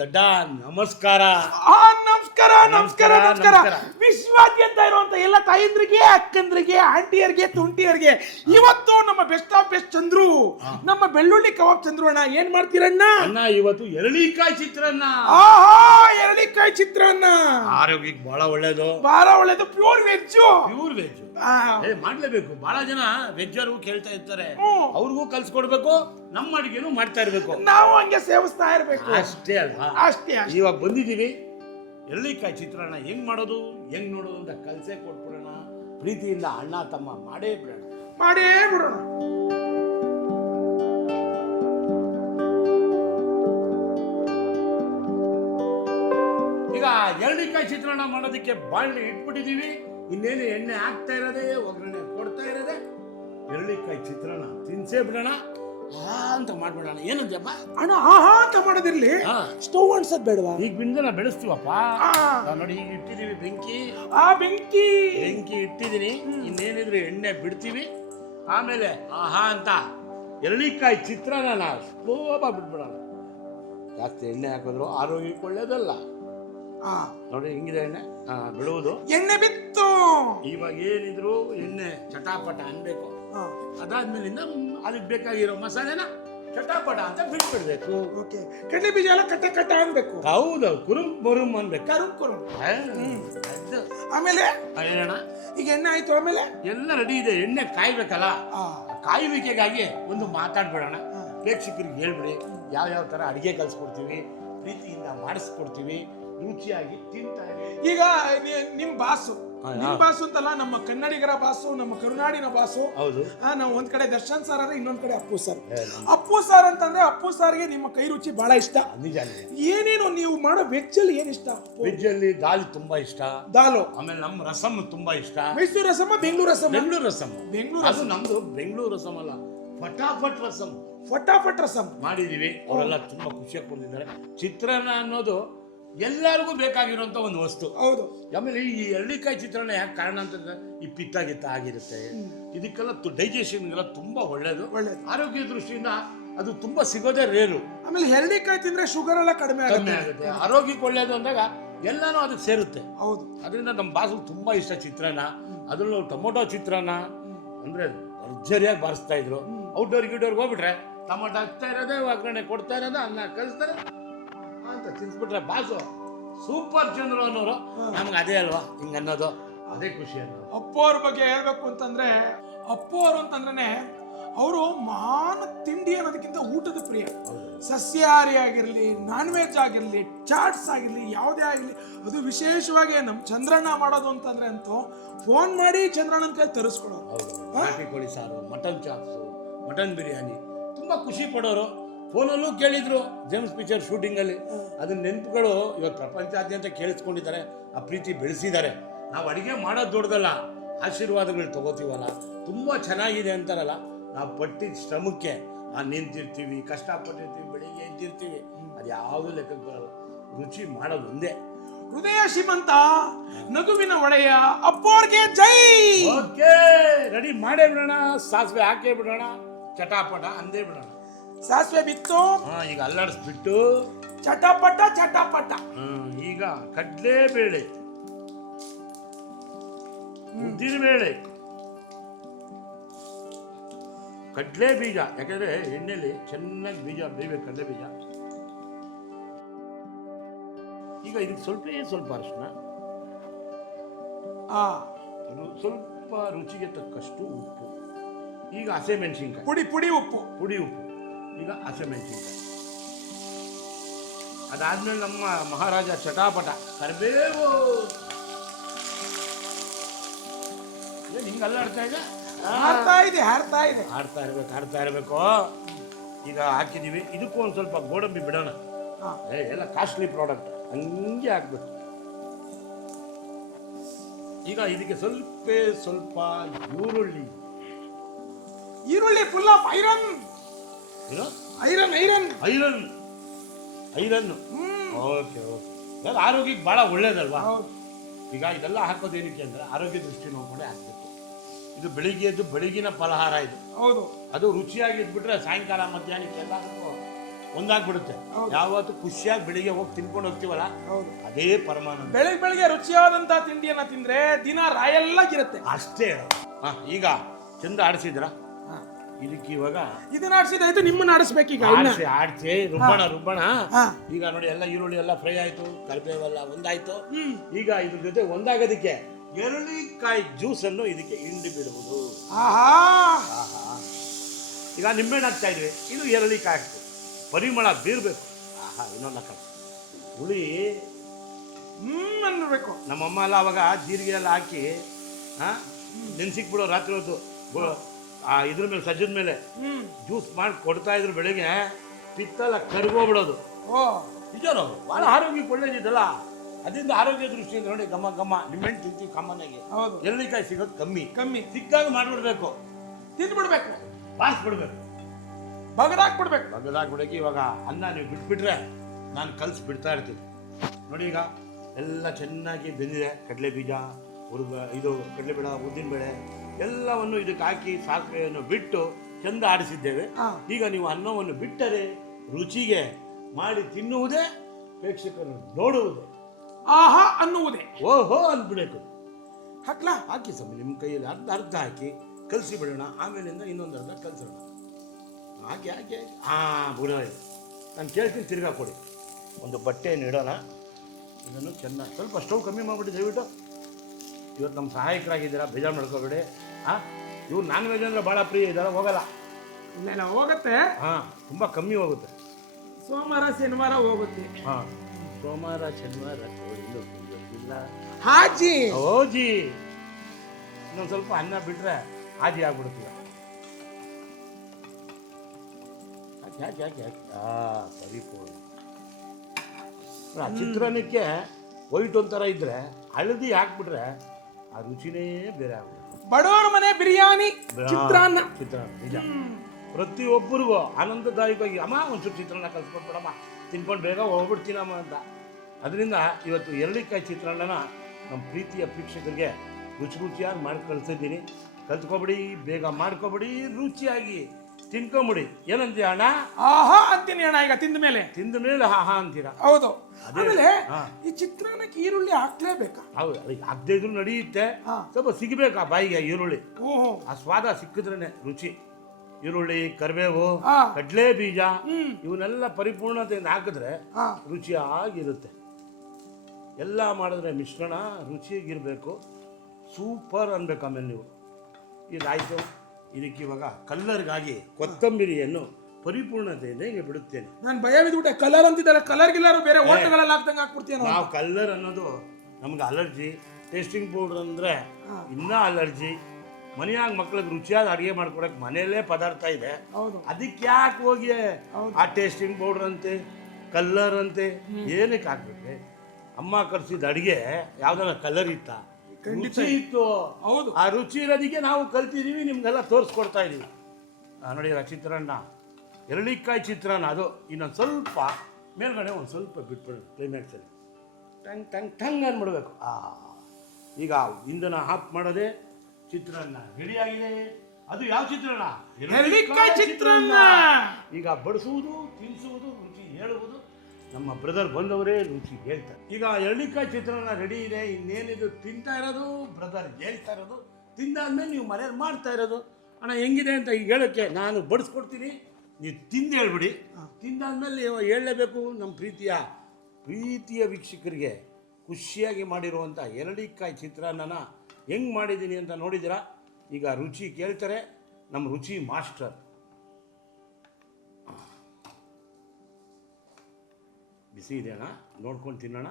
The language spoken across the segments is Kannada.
ದಡ್ಡ ನಮಸ್ಕಾರ. ನಮಸ್ಕಾರ ನಮಸ್ಕಾರ ನಮಸ್ಕಾರ. ವಿಶ್ವಾದ್ಯಂತ ಇರುವಂತ ಎಲ್ಲ ತಾಯಂದ್ರಿಗೆ, ಅಕ್ಕಂದ್ರಿಗೆ, ಆಂಟಿಯರ್ಗೆ, ತುಂಟಿಯರ್ಗೆ ಇವತ್ತು ನಮ್ಮ ಬೆಸ್ಟ್ ಆಫ್ ಬೆಸ್ಟ್ ಚಂದ್ರು, ನಮ್ಮ ಬೆಳ್ಳುಳ್ಳಿ ಕಬಾಬ್ ಚಂದ್ರು ಅಣ್ಣ. ಏನ್ ಮಾಡ್ತೀರಣ್ಣ? ಅಣ್ಣ ಇವತ್ತು ಎರಳಿಕಾಯಿ ಚಿತ್ರಾನ್ನ. ಆಹಾ, ಎರಳಿಕಾಯಿ ಚಿತ್ರಾನ್ನ ಆರೋಗ್ಯಕ್ಕೆ ಬಹಳ ಒಳ್ಳೇದು, ಬಹಳ ಒಳ್ಳೇದು. ಪ್ಯೂರ್ ವೆಜ್, ಪ್ಯೂರ್ ವೆಜ್ ಮಾಡ್ಲೇಬೇಕು. ಬಹಳ ಜನ ವೆಜ್ಜರು ಕೇಳ್ತಾ ಇರ್ತಾರೆ, ಅವ್ರಿಗೂ ಕಲ್ಸ್ಕೊಡ್ಬೇಕು, ನಮ್ಮ ಅಡಿಗೆನೂ ಮಾಡ್ತಾ ಇರ್ಬೇಕು, ನಾವು ಹಂಗೆ ಸೇವಿಸ್ತಾ ಇರ್ಬೇಕು. ಅಷ್ಟೇ ಅಲ್ವಾ? ಅಷ್ಟೇ. ಇವಾಗ ಬಂದಿದೀವಿ, ಎರಳಿಕಾಯಿ ಚಿತ್ರಾನ್ನ ಹೆಂಗ್ ಮಾಡೋದು ಹೆಂಗ್ ನೋಡೋದು ಅಂತ ಕಲ್ಸೇ ಕೊಟ್ಬಿಡೋಣ. ಪ್ರೀತಿಯಿಂದ ಅಣ್ಣ ತಮ್ಮ ಮಾಡೇ ಬಿಡೋಣ. ಈಗ ಎರಳಿಕಾಯಿ ಚಿತ್ರಾನ್ನ ಮಾಡೋದಕ್ಕೆ ಬಾಣಲಿ ಇಟ್ಬಿಟ್ಟಿದೀವಿ. ಇನ್ನೇನು ಎಣ್ಣೆ ಹಾಕ್ತಾ ಇರೋದೇ, ಒಗ್ಗರಣೆ ಕೊಡ್ತಾ ಇರೋದೇ. ಎರಳಿಕಾಯಿ ಚಿತ್ರಾನ್ನ ತಿನ್ಸೇ ಬಿಡೋಣ ಅಂತ ಮಾಡ್ಬಿಡೋಣ. ಏನಂತಪ್ಪ ಅಣ್ಣ? ಆಹಾ ಅಂತ ಮಾಡೋದಿರ್ಲಿ, ಸ್ಟವ್ ಅನ್ಸದ್ ಬೇಡವಾ? ಈಗ ಬಿಂದನ ಬೆಳೆಸ್ತೀವಪ್ಪ. ನೋಡಿ ಈಗ ಇಟ್ಟಿದೀವಿ ಬೆಂಕಿ. ಬೆಂಕಿ ಇಟ್ಟಿದೀನಿ. ಇನ್ನೇನಿದ್ರು ಎಣ್ಣೆ ಬಿಡ್ತೀವಿ. ಆಮೇಲೆ ಆಹಾ ಅಂತ ಎರಳಿಕಾಯಿ ಚಿತ್ರಾನ್ನ ಸ್ಲೋಬ ಬಿಟ್ಬಿಡೋಣ. ಜಾಸ್ತಿ ಎಣ್ಣೆ ಹಾಕಿದ್ರು ಆರೋಗ್ಯಕ್ಕೆ ಒಳ್ಳೇದಲ್ಲ. ನೋಡಿ ಹಿಂಗಿದೆ ಎಣ್ಣೆ ಬಿಡುವುದು. ಎಣ್ಣೆ ಬಿತ್ತು. ಇವಾಗ ಏನಿದ್ರು ಎಣ್ಣೆ ಚಟಾಪಟ ಅನ್ಬೇಕು. ಅದಾದ್ಮೇಲಿಂದ ಅದಕ್ಕೆ ಬೇಕಾಗಿರೋ ಮಸಾಲೆನ ಚಟಾಪಟ ಅಂತ ಬಿಟ್ಬಿಡ್ಬೇಕು. ಕಡಲೆ ಬೀಜ ಎಲ್ಲ ಕಟ್ಟ ಕಟ್ಟ ಅನ್ಬೇಕು. ಹೌದು, ಕುರುಂ ಮುರುಂ ಅನ್ಬೇಕು. ಆಮೇಲೆ ಹೇಳೋಣ. ಈಗ ಎಣ್ಣೆ ಆಯ್ತು, ಆಮೇಲೆ ಎಲ್ಲ ರೆಡಿ ಇದೆ. ಎಣ್ಣೆ ಕಾಯ್ಬೇಕಲ್ಲ, ಕಾಯುವಿಕೆಗಾಗಿ ಒಂದು ಮಾತಾಡ್ಬಿಡೋಣ. ಪ್ರೇಕ್ಷಕರಿಗೆ ಹೇಳ್ಬಿಡಿ ಯಾವ ತರ ಅಡಿಗೆ ಕಲ್ಸ್ಕೊಡ್ತೀವಿ, ಪ್ರೀತಿಯಿಂದ ಮಾಡಿಸ್ಕೊಡ್ತೀವಿ, ರುಚಿಯಾಗಿ ತಿಂತಾರೆ. ಈಗ ನಿಮ್ ಬಾಸು, ನಿಮ್ ಬಾಸು ಅಂತಲ್ಲ, ನಮ್ಮ ಕನ್ನಡಿಗರ ಬಾಸು, ನಮ್ಮ ಕರುನಾಡಿನ ಬಾಸು. ಹೌದು. ನಾವು ಒಂದ್ ಕಡೆ ದರ್ಶನ್ ಸರ್ ಆದ್ರೆ ಇನ್ನೊಂದ್ ಕಡೆ ಅಪ್ಪು ಸರ್. ಅಪ್ಪು ಸರ್ ಅಂತಂದ್ರೆ ಅಪ್ಪು ಸರ್ಗೆ ನಿಮ್ಮ ಕೈ ರುಚಿ ಬಹಳ ಇಷ್ಟ. ನಿಜ. ಏನೇನು ನೀವು ಮಾಡೋ ವೆಜ್ ಅಲ್ಲಿ ಏನ್ ಇಷ್ಟ? ವೆಜ್ ಅಲ್ಲಿ ದಾಲ್ ತುಂಬಾ ಇಷ್ಟ. ದಾಲು. ಆಮೇಲೆ ನಮ್ಮ ರಸಮ್ ತುಂಬಾ ಇಷ್ಟ. ಮೈಸೂರು ರಸಮ, ಬೆಂಗಳೂರು ರಸಮ? ಬೆಂಗಳೂರು ರಸಮ್. ಅದು ನಮ್ದು ಬೆಂಗಳೂರು ರಸಮ್ ಅಲ್ಲ, ಫಟಾಫಟ್ ರಸಮ್. ಫಟಾಫಟ್ ರಸಮ್ ಮಾಡಿದೀವಿ. ಅವರೆಲ್ಲ ತುಂಬಾ ಖುಷಿಯಾಗಿ ಕೊಡ್ತಿದ್ದಾರೆ. ಚಿತ್ರಾನ್ನ ಅನ್ನೋದು ಎಲ್ಲರಿಗೂ ಬೇಕಾಗಿರುವಂತ ಒಂದು ವಸ್ತು. ಹೌದು. ಆಮೇಲೆ ಈ ಎರಳಿಕಾಯಿ ಚಿತ್ರಾನ್ನ ಯಾಕೆ ಕಾರಣ ಅಂತಂದ್ರೆ ಈ ಪಿತ್ತ ಗಿತ್ತ ಆಗಿರುತ್ತೆ, ಇದಕ್ಕೆಲ್ಲ ಡೈಜೆಷನ್ಗೆಲ್ಲ ತುಂಬಾ ಒಳ್ಳೇದು. ಆರೋಗ್ಯ ದೃಷ್ಟಿಯಿಂದ ಅದು ತುಂಬಾ ಸಿಗೋದೇ ರೇರು. ಆಮೇಲೆ ಎರಳಿಕಾಯಿ ತಿಂದ್ರೆ ಶುಗರ್ ಎಲ್ಲ ಕಡಿಮೆ ಆಗುತ್ತೆ. ಆರೋಗ್ಯಕ್ಕೆ ಒಳ್ಳೇದು ಅಂದಾಗ ಎಲ್ಲಾನು ಅದಕ್ಕೆ ಸೇರುತ್ತೆ. ಹೌದು. ಅದರಿಂದ ನಮ್ಮ ಬಾಸು ತುಂಬಾ ಇಷ್ಟ ಚಿತ್ರಾನ್ನ. ಅದ್ರಲ್ಲೂ ಟೊಮೊಟೊ ಚಿತ್ರಾನ್ನ ಅಂದ್ರೆ ಭರ್ಜರಿಯಾಗಿ ಬಾರಿಸ್ತಾ ಇದ್ರು. ಔಟ್ಡೋರ್ಗೆ ಹೋಗ್ಬಿಟ್ರೆ ಟೊಮೊಟೊ ಹಾಕ್ತಾ ಇರೋದೇ, ಒಗ್ಗರಣೆ ಕೊಡ್ತಾ ಇರೋದೇ, ಅನ್ನ ಕಲಿಸ್ತಾರೆ ಅಂತ ತಿನ್ಸ್ಬಿಟ್ರೆ ಬಾಸು ಸೂಪರ್ ಚಂದ್ರು ಅನ್ನೋರು. ನಮ್ಗೆ ಅದೇ ಅಲ್ವಾ ಹಿಂಗ ಅನ್ನೋದು, ಅದೇ ಖುಷಿ ಅನ್ನೋದು. ಅಪ್ಪು ಅವ್ರ ಬಗ್ಗೆ ಹೇಳ್ಬೇಕು ಅಂತಂದ್ರೆ, ಅಪ್ಪು ಅವರು ಅಂತಂದ್ರೆ ಅವರು ಮಹಾನ್ ತಿಂಡಿ ಅನ್ನೋದಕ್ಕಿಂತ ಊಟದ ಪ್ರಿಯ. ಸಸ್ಯಾಹಾರಿ ಆಗಿರ್ಲಿ, ನಾನ್ ವೆಜ್ ಆಗಿರ್ಲಿ, ಚಾಟ್ಸ್ ಆಗಿರ್ಲಿ, ಯಾವುದೇ ಆಗಿರ್ಲಿ, ಅದು ವಿಶೇಷವಾಗಿ ನಮ್ಮ ಚಂದ್ರಣ್ಣ ಮಾಡೋದು ಅಂತಂದ್ರೆ ಅಂತೂ ಫೋನ್ ಮಾಡಿ ಚಂದ್ರಣ್ಣನ ಕೈ ತರಿಸ್ಕೊಡೋರು. ನಾಟಿ ಕೋಳಿ ಸಾರು, ಮಟನ್ ಚಾಪ್ಸು, ಮಟನ್ ಬಿರಿಯಾನಿ ತುಂಬಾ ಖುಷಿ ಪಡೋರು. ಫೋನಲ್ಲೂ ಕೇಳಿದ್ರು ಜೇಮ್ಸ್ ಪಿಕ್ಚರ್ ಶೂಟಿಂಗ್ ಅಲ್ಲಿ. ಅದನ್ನ ನೆನಪುಗಳು ಇವತ್ತು ಪ್ರಪಂಚಾದ್ಯಂತ ಕೇಳಿಸ್ಕೊಂಡಿದ್ದಾರೆ, ಆ ಪ್ರೀತಿ ಬೆಳೆಸಿದ್ದಾರೆ. ನಾವು ಅಡಿಗೆ ಮಾಡೋದು ದೊಡ್ಡದಲ್ಲ, ಆಶೀರ್ವಾದಗಳು ತಗೋತೀವಲ್ಲ, ತುಂಬಾ ಚೆನ್ನಾಗಿದೆ ಅಂತಾರಲ್ಲ, ನಾವು ಪಟ್ಟಿದ ಶ್ರಮಕ್ಕೆ ನಿಂತಿರ್ತೀವಿ, ಕಷ್ಟಪಟ್ಟಿರ್ತೀವಿ, ಬೆಳಿಗ್ಗೆ ಎದ್ದಿರ್ತೀವಿ, ಅದು ಯಾವುದು ಲೆಕ್ಕಕ್ಕೆ ಬರಲ್ಲ. ರುಚಿ ಮಾಡೋದು ಒಂದೇ. ಹೃದಯ ಶ್ರೀಮಂತ, ನಗುವಿನ ಒಡೆಯ ಅಪ್ಪೋರ್ಗೆ ಜೈ. ಓಕೆ, ರೆಡಿ ಮಾಡೇ ಬಿಡೋಣ. ಸಾಸಿವೆ ಹಾಕೇ ಬಿಡೋಣ, ಚಟಾಪಟ ಅಂದೇ ಬಿಡೋಣ. ಸಾಸಿವೆ ಬಿತ್ತು. ಈಗ ಅಲ್ಲಾಡಿಸ್ಬಿಟ್ಟು ಚಟಾಪಟ ಚಟಾಪಟ. ಈಗ ಕಡ್ಲೆಬೇಳೆ, ಉದ್ದಿನಬೇಳೆ, ಕಡ್ಲೆ ಬೀಜ. ಯಾಕಂದ್ರೆ ಎಣ್ಣೆಲಿ ಚೆನ್ನಾಗಿ ಬೀಜ ಬೇಯಬೇಕು, ಕಡ್ಲೆ ಬೀಜ. ಈಗ ಇದಕ್ಕೆ ಸ್ವಲ್ಪ ಅರಿಶಿನ, ಸ್ವಲ್ಪ ರುಚಿಗೆ ತಕ್ಕಷ್ಟು ಉಪ್ಪು. ಈಗ ಹಸಿಮೆಣಸಿನ್ಕಾಯಿ ಪುಡಿ ಉಪ್ಪು. ಈಗ ಹಸಿಮೆಣಸಿನ್ಕಾಯಿ. ಅದಾದ್ಮೇಲೆ ನಮ್ಮ ಮಹಾರಾಜ ಚಟಾಪಟ ಕರಿಬೇವು. ಹಿಂಗೆ ಅಲ್ಲಾಡ್ತಾ ಇದೆ, ಹಾಡ್ತಾ ಇರಬೇಕು. ಈಗ ಹಾಕಿದೀವಿ. ಇದಕ್ಕೂ ಒಂದು ಸ್ವಲ್ಪ ಗೋಡಂಬಿ ಬಿಡೋಣ. ಎಲ್ಲ ಕಾಸ್ಟ್ಲಿ ಪ್ರಾಡಕ್ಟ್, ಹಂಗೆ ಹಾಕ್ಬೇಕು. ಈಗ ಇದಕ್ಕೆ ಸ್ವಲ್ಪ ಈರುಳ್ಳಿ ಫುಲ್ ಆಫ್ ಐರನ್. ಓಕೆ. ಆರೋಗ್ಯಕ್ಕೆ ಬಹಳ ಒಳ್ಳೇದಲ್ವಾ? ಈಗ ಇದೆಲ್ಲ ಹಾಕೋದೇನಕ್ಕೆ ಅಂದ್ರೆ ಆರೋಗ್ಯ ದೃಷ್ಟಿ ನೋಡ್ಕೊಂಡೆ ಹಾಕ್ಬೇಕು. ಇದು ಬೆಳಿಗ್ಗೆದ್ದು ಬೆಳಗಿನ ಫಲಹಾರ ಇದು. ಹೌದು. ಅದು ರುಚಿಯಾಗಿದ್ಬಿಟ್ರೆ ಸಾಯಂಕಾಲ ಮಧ್ಯಾಹ್ನಕ್ಕೆ ಎಲ್ಲದಕ್ಕೂ ಒಂದಾಗ್ಬಿಡುತ್ತೆ. ಯಾವತ್ತು ಖುಷಿಯಾಗಿ ಬೆಳಿಗ್ಗೆ ಹೋಗಿ ತಿನ್ಕೊಂಡು ಹೋಗ್ತೀವಲ್ಲ, ಹೌದು. ಅದೇ ಪರಮಾನಂದ. ಬೆಳಿಗ್ಗೆ ರುಚಿಯಾದಂತ ತಿಂಡಿಯನ್ನ ತಿಂದ್ರೆ ದಿನ ರಾಯಲ್ಲಾಗಿರುತ್ತೆ. ಅಷ್ಟೇ. ಈಗ ಚಂದ ಆಡಿಸಿದ್ರ, ಇದಕ್ಕೆ ಇವಾಗ ಇದನ್ನ ಆಡಿಸಿದಾಯ್ತು, ನಿಮ್ಮನ್ನ ಆಡಿಸ್ಬೇಕೀಗ. ಆಡ್ಸಿ ರುಬ್ಬಣ. ಈಗ ನೋಡಿ, ಎಲ್ಲ ಈರುಳ್ಳಿ ಎಲ್ಲ ಫ್ರೈ ಆಯ್ತು, ಕರಿಬೇವೆಲ್ಲ ಒಂದಾಯ್ತು. ಈಗ ಇದ್ರ ಜೊತೆ ಒಂದಾಗೋದಕ್ಕೆ ಎರಳಿಕಾಯಿ ಜ್ಯೂಸ್ ಅನ್ನು ಇದಕ್ಕೆ ಹಿಂಡಿ ಬಿಡುವುದು. ಈಗ ನಿಂಬೆಹಣ್ಣು ಹಾಕ್ತಾ ಇದ್ವಿ, ಇದು ಎರಳಿಕಾಯಿ ಹಾಕ್ತು, ಪರಿಮಳ ಬೀರ್ಬೇಕು. ಇನ್ನೊಂದು ಹಾಕ ಹುಳಿ ಅನ್ಬೇಕು. ನಮ್ಮಮ್ಮ ಎಲ್ಲ ಅವಾಗ ಜೀರಿಗೆ ಎಲ್ಲ ಹಾಕಿ ನೆನ್ಸಿಕ್ಬಿಡೋ ರಾತ್ರಿ ಹೊತ್ತು ಇದ್ರ ಮೇಲೆ, ಸಜ್ಜದ ಮೇಲೆ ಜ್ಯೂಸ್ ಮಾಡಿ ಕೊಡ್ತಾ ಇದ್ರು. ಬೆಳಿಗ್ಗೆ ಪಿತ್ತಲ್ಲ ಕರ್ಗೋಗ್ಬಿಡೋದು. ನಿಜರು ಭಾಳ ಆರೋಗ್ಯಕ್ಕೆ ಒಳ್ಳೇದಿದ್ದಲ್ಲ. ಅದರಿಂದ ಆರೋಗ್ಯ ದೃಷ್ಟಿಯಿಂದ ನೋಡಿ, ಘಮ ನಿಮ್ಮೆಣ್ಣು ತಿಂತೀವಿ ಕಾಮನ್ನಾಗಿ. ಎರಳಿಕಾಯಿ ಸಿಗೋದು ಕಮ್ಮಿ ಸಿಕ್ಕಾಗ ಮಾಡ್ಬಿಡ್ಬೇಕು, ತಿಂದ್ಬಿಡ್ಬೇಕು, ಬಾರಿಸ್ಬಿಡ್ಬೇಕು, ಬಗದಾಕ್ಬಿಡಕ್ಕೆ. ಇವಾಗ ಅನ್ನ ನೀವು ಬಿಟ್ಬಿಟ್ರೆ ನಾನು ಕಲ್ಸಿ ಬಿಡ್ತಾ ಇರ್ತೀನಿ ನೋಡಿ. ಈಗ ಎಲ್ಲ ಚೆನ್ನಾಗಿ ಬೆಂದಿದೆ. ಕಡಲೆ ಬೀಜ, ಕಡಲೆಬೇಡ, ಉದ್ದಿನಬೇಳೆ ಎಲ್ಲವನ್ನು ಇದಕ್ಕೆ ಹಾಕಿ ಸಾಸಿವೆಯನ್ನು ಬಿಟ್ಟು ಚಂದ ಆಡಿಸಿದ್ದೇವೆ. ಈಗ ನೀವು ಅನ್ನವನ್ನು ಬಿಟ್ಟರೆ ರುಚಿಗೆ ಮಾಡಿ ತಿನ್ನುವುದೇ, ಪ್ರೇಕ್ಷಕರು ನೋಡುವುದೇ, ಆಹಾ ಅನ್ನುವುದೇ, ಓಹೋ ಅಂದ್ಬಿಡಬೇಕು. ಹಾಕ್ಲಾ? ಹಾಕಿ ಸ್ವಾಮಿ, ನಿಮ್ಮ ಕೈಯಲ್ಲಿ ಅರ್ಧ ಹಾಕಿ ಕಲಸಿ ಬಿಡೋಣ. ಆಮೇಲಿಂದ ಇನ್ನೊಂದು ಅರ್ಧ ಕಲಸೋಣ. ಹಾಕಿ ಬಿಡೋ. ನಾನು ಕೇಳ್ತೀನಿ, ತಿರ್ಗಾ ಕೊಡಿ. ಒಂದು ಬಟ್ಟೆಯನ್ನು ಇಡೋಣ. ಇದನ್ನು ಚೆನ್ನಾಗಿ ಸ್ವಲ್ಪ ಸ್ಟವ್ ಕಮ್ಮಿ ಮಾಡಿಬಿಡಿ ದಯವಿಟ್ಟು. ಇವತ್ತು ನಮ್ಮ ಸಹಾಯಕರಾಗಿದ್ದೀರಾ, ಬೇಜಾರು ಮಾಡ್ಕೋಬೇಡಿ. ಇವ್ರು ನಾನ್ ವೆಜ್ ಅಂದರೆ ಭಾಳ ಪ್ರಿಯ ಇದ್ದಾರೆ, ಹೋಗಲ್ಲ. ಇಲ್ಲ ಹೋಗುತ್ತೆ, ತುಂಬ ಕಮ್ಮಿ ಹೋಗುತ್ತೆ. ಸೋಮವಾರ ಶನಿವಾರ ಹೋಗುತ್ತೆ. ಸೋಮವಾರ ಶನಿವಾರ ಇಲ್ಲ ಹಾಜಿ ಓಜಿ. ಇನ್ನೊಂದು ಸ್ವಲ್ಪ ಅನ್ನ ಬಿಟ್ರೆ ಹಾಜಿ ಆಗ್ಬಿಡ್ತೀವಿ. ಹಾಕಿ ಪರಿಪೂರ್ಣ. ಚಿತ್ರಾನ್ನಕ್ಕೆ ವೈಟ್ ಒಂಥರ ಇದ್ರೆ ಹಳದಿ ಹಾಕ್ಬಿಟ್ರೆ ಆ ರುಚಿನೇ ಬೇರೆ ಆಗ್ಬಿಡುತ್ತೆ. ಬಡವರ ಮನೆ ಬಿರಿಯಾನಿ ಚಿತ್ರಾನ್ನ ನಿಜ. ಪ್ರತಿಯೊಬ್ಬರಿಗೂ ಆನಂದದಾಯಕವಾಗಿ, ಅಮ್ಮ ಒಂಚೂರು ಚಿತ್ರಾನ್ನ ಕಲ್ಸ್ಕೊಟ್ಬಿಡಮ್ಮ, ತಿನ್ಕೊಂಡು ಬೇಗ ಹೋಗ್ಬಿಡ್ತೀನಮ್ಮ ಅಂತ. ಅದರಿಂದ ಇವತ್ತು ಎರಳಿಕಾಯಿ ಚಿತ್ರಾನ್ನನ ನಮ್ಮ ಪ್ರೀತಿಯ ಪ್ರೇಕ್ಷಕರಿಗೆ ರುಚಿಯಾಗಿ ಮಾಡಿ ಕಳಿಸಿದ್ದೀನಿ. ಕಲ್ತ್ಕೊಬಿಡಿ, ಬೇಗ ಮಾಡ್ಕೊಬಿಡಿ, ರುಚಿಯಾಗಿ ತಿನ್ಕೊಂಬಿಡಿ. ಏನಂತೀಯ ಅಣ್ಣ? ಆಹಾ ಅಂತೀನಿ ಅಣ್ಣ. ಈಗ ತಿಂದ ಮೇಲೆ ಆಹಾ ಅಂತೀರಾ? ಹೌದು. ಆಮೇಲೆ ಈ ಚಿತ್ರಾನ್ನಕ್ಕೆ ಈರುಳ್ಳಿ ಹಾಕ್ಲೇಬೇಕಾ? ಹೌದು, ಅದಕ್ಕೆ ಹಾಕದೇ ಇದ್ರು ನಡೆಯುತ್ತೆ. ಸ್ವಲ್ಪ ಸಿಗಬೇಕಾ ಬಾಯಿಗೆ ಈರುಳ್ಳಿ, ಆ ಸ್ವಾದ ಸಿಕ್ಕಿದ್ರೇನೆ ರುಚಿ. ಈರುಳ್ಳಿ, ಕರಿಬೇವು, ಕಡಲೆ ಬೀಜ ಇವನ್ನೆಲ್ಲ ಪರಿಪೂರ್ಣತೆಯಿಂದ ಹಾಕಿದ್ರೆ ರುಚಿಯಾಗಿರುತ್ತೆ. ಎಲ್ಲ ಮಾಡಿದ್ರೆ ಮಿಶ್ರಣ ರುಚಿಯಾಗಿರ್ಬೇಕು, ಸೂಪರ್ ಅನ್ಬೇಕು. ಆಮೇಲೆ ನೀವು ಇದಾಯ್ತು. ಇದಕ್ಕೆ ಇವಾಗ ಕಲ್ಲರ್ಗಾಗಿ ಕೊತ್ತಂಬರಿಯನ್ನು ಪರಿಪೂರ್ಣತೆಯಿಂದ ಹಿಂಗೆ ಬಿಡುತ್ತೇನೆ. ನಾನು ಭಯ ಬಿದ್ಬಿಟ್ಟೆ. ಕಲರ್ ಅಂತಿದ್ದಾರೆ, ಕಲರ್ ಗಿಲ್ಲರು ಬೇರೆ ಹೋಟೆಲ್ಗಳಲ್ಲಿ ಹಾಕ್ದಂಗೆ ಹಾಕ್ಬಿಡ್ತೀನಿ. ನಾವು ಕಲ್ಲರ್ ಅನ್ನೋದು ನಮ್ಗೆ ಅಲರ್ಜಿ. ಟೇಸ್ಟಿಂಗ್ ಪೌಡರ್ ಅಂದರೆ ಇನ್ನೂ ಅಲರ್ಜಿ. ಮನೆಯಾಗ ಮಕ್ಳಿಗೆ ರುಚಿಯಾದ ಅಡುಗೆ ಮಾಡ್ಕೊಡಕ್ಕೆ ಮನೆಯಲ್ಲೇ ಪದಾರ್ಥ ಇದೆ. ಅದಕ್ಕೆ ಯಾಕೆ ಹೋಗಿ ಆ ಟೇಸ್ಟಿಂಗ್ ಪೌಡರ್ ಅಂತೆ, ಕಲ್ಲರ್ ಅಂತೆ ಏನಕ್ಕೆ ಹಾಕ್ಬೇಕು? ಅಮ್ಮ ಕರ್ಸಿದ ಅಡುಗೆ ಯಾವ್ದಾರ ಕಲರ್ ಇತ್ತಾ? ರುಚಿ ಇತ್ತು. ಹೌದು, ಆ ರುಚಿ ಇರೋದಕ್ಕೆ ನಾವು ಕಲ್ತಿದ್ದೀವಿ, ನಿಮ್ಗೆಲ್ಲ ತೋರಿಸ್ಕೊಡ್ತಾ ಇದೀವಿ. ನೋಡಿ ಚಿತ್ರಾನ್ನ, ಎರಳಿಕಾಯಿ ಚಿತ್ರಾನ್ನ. ಅದು ಇನ್ನೊಂದು ಸ್ವಲ್ಪ ಮೇಲ್ಗಡೆ ಒಂದು ಸ್ವಲ್ಪ ಬಿಟ್ಬಿಡೋದು. ಕ್ಲೈಮ್ಯಾಕ್ಸಲ್ಲಿ ಟಂಗ್ ಟಂಗ್ ಟಂಗ್ ಅಂದ್ಬಿಡ್ಬೇಕು. ಈಗ ಇಂಧನ ಆಫ್ ಮಾಡೋದೇ ಚಿತ್ರಾನ್ನ ರೆಡಿಯಾಗಿದೆ. ಅದು ಯಾವ ಚಿತ್ರಾನ್ನ? ಎರಳಿಕಾಯಿ ಚಿತ್ರಾನ್ನ. ಈಗ ಬಡಿಸುವುದು, ತಿನ್ನಿಸುವುದು, ರುಚಿ ಹೇಳುವುದು ನಮ್ಮ ಬ್ರದರ್ ಬಂದವರೇ ರುಚಿ ಹೇಳ್ತಾರೆ. ಈಗ ಎರಳಿಕಾಯಿ ಚಿತ್ರಾನ್ನ ರೆಡಿ ಇದೆ. ಇನ್ನೇನಿದು ತಿಂತಾ ಇರೋದು ಬ್ರದರ್ ಹೇಳ್ತಾ ಇರೋದು. ತಿಂದಾದ್ಮೇಲೆ ನೀವು ಮನೇಲಿ ಮಾಡ್ತಾ ಇರೋದು. ಅಣ್ಣ ಹೆಂಗಿದೆ ಅಂತ ಈಗ ಹೇಳೋಕ್ಕೆ ನಾನು ಬಡಿಸ್ಕೊಡ್ತೀನಿ, ನೀವು ತಿಂದು ಹೇಳ್ಬಿಡಿ. ತಿಂದಾದ್ಮೇಲೆ ನೀವು ಹೇಳಲೇಬೇಕು. ನಮ್ಮ ಪ್ರೀತಿಯ ವೀಕ್ಷಕರಿಗೆ ಖುಷಿಯಾಗಿ ಮಾಡಿರುವಂಥ ಎರಳಿಕಾಯಿ ಚಿತ್ರಾನ್ನನ ಹೆಂಗೆ ಮಾಡಿದ್ದೀನಿ ಅಂತ ನೋಡಿದ್ದೀರಾ. ಈಗ ರುಚಿ ಕೇಳ್ತಾರೆ ನಮ್ಮ ರುಚಿ ಮಾಸ್ಟರ್. ಬಿಸಿ ಇದೆ ಅಣ್ಣ, ನೋಡ್ಕೊಂಡು ತಿನ್ನೋಣ.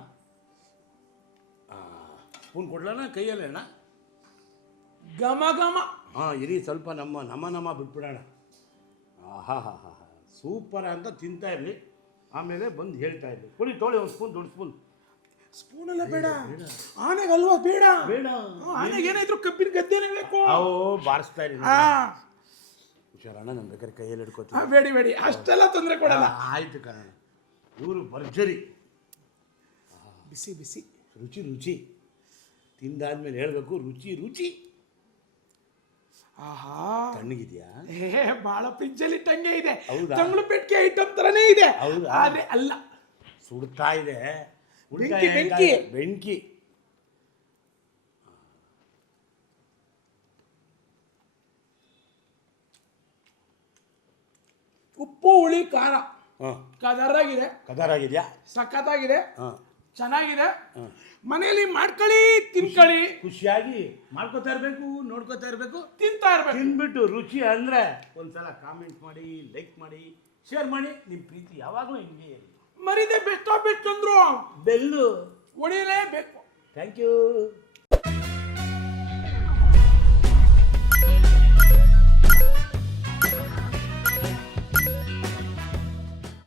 ಸ್ಪೂನ್ ಕೊಡ್ಲಣ್ಣ ಕೈಯಲ್ಲೇ ಅಣ್ಣ? ಘಮ ಘಮ. ಇರಿ ಸ್ವಲ್ಪ ನಮ್ಮ ಬಿಟ್ಬಿಡೋಣ. ಸೂಪರ್ ಅಂತ ತಿಂತಾ ಇರಲಿ, ಆಮೇಲೆ ಬಂದು ಹೇಳ್ತಾ ಇರಲಿ. ಕೊಡಿ ತೊಳಿ ಒಂದು ಸ್ಪೂನ್, ದೊಡ್ಡ ಸ್ಪೂನ್. ಸ್ಪೂನ್ ಎಲ್ಲ ಬೇಡ, ಆನೆಗೆ ಅಲ್ವಾ? ಬೇಡ. ಆನೆಗೆ ಏನಾದ್ರು ಕಬ್ಬಿನ ಗದ್ದೆನೇ ಬೇಕು. ಬಾರಿಸ್ತಾ ಇರಿ. ಹುಷಾರಣ್ಣ, ನಮ್ಮ ಬೇಕಾದ್ರೆ ಕೈಯಲ್ಲಿ ಹಿಡ್ಕೋತೀವಿ. ಬೇಡಿ, ಅಷ್ಟೆಲ್ಲ ತೊಂದರೆ ಕೊಡಲ್ಲ. ಆಯ್ತು ಕಣ. ಇವರು ಭರ್ಜರಿ ಬಿಸಿ ರುಚಿ ತಿಂದಾದ್ಮೇಲೆ ಹೇಳಬೇಕು ರುಚಿ. ಆಹಾ ತಣ್ಣಗಿದ್ಯಾ? ಬಹಳ ಫ್ರಿಜ್ಜಲ್ಲಿ ಇಟ್ಟಂಗೆ ಇದೆ. ಹೌದಾ? ತಂಗ್ಳು ಪೆಟ್ಟಿಗೆ ಐಟಮ್ ತರನೇ ಇದೆ. ಹೌದಾ? ಆದ್ರೆ ಅಲ್ಲ, ಸುಡ್ತಾ ಇದೆ. ಬೆಂಕಿ, ಬೆಂಕಿ. ಬೆಂಕಿ. ಉಪ್ಪು ಹುಳಿ ಖಾರ ಹಾಂ, ಕದರಾಗಿದೆ, ಕದರಾಗಿದ್ಯಾ? ಸಖತ್ತಾಗಿದೆ, ಹಾಂ, ಚೆನ್ನಾಗಿದೆ. ಹಾಂ. ಮನೆಯಲ್ಲಿ ಮಾಡ್ಕೊಳ್ಳಿ, ತಿನ್ಕೊಳ್ಳಿ, ಖುಷಿಯಾಗಿ ಮಾಡ್ಕೋತಾ ಇರಬೇಕು, ನೋಡ್ಕೋತಾ ಇರಬೇಕು, ತಿಂತಾ ಇರ್ಬೇಕು. ತಿನ್ಬಿಟ್ಟು ರುಚಿ ಅಂದರೆ ಒಂದ್ಸಲ ಕಾಮೆಂಟ್ ಮಾಡಿ, ಲೈಕ್ ಮಾಡಿ, ಶೇರ್ ಮಾಡಿ. ನಿಮ್ಮ ಪ್ರೀತಿ ಯಾವಾಗಲೂ ಹಿಂಗೆ ಇರಲಿ. ಮರಿದೆ ಬೆಸ್ಟ್ ಆಫ್ ಬೆಸ್ಟ್ ಅಂದ್ರು ಬೆಲ್ಲು. ಹೊಡಿಲೇಬೇಕು. Thank you.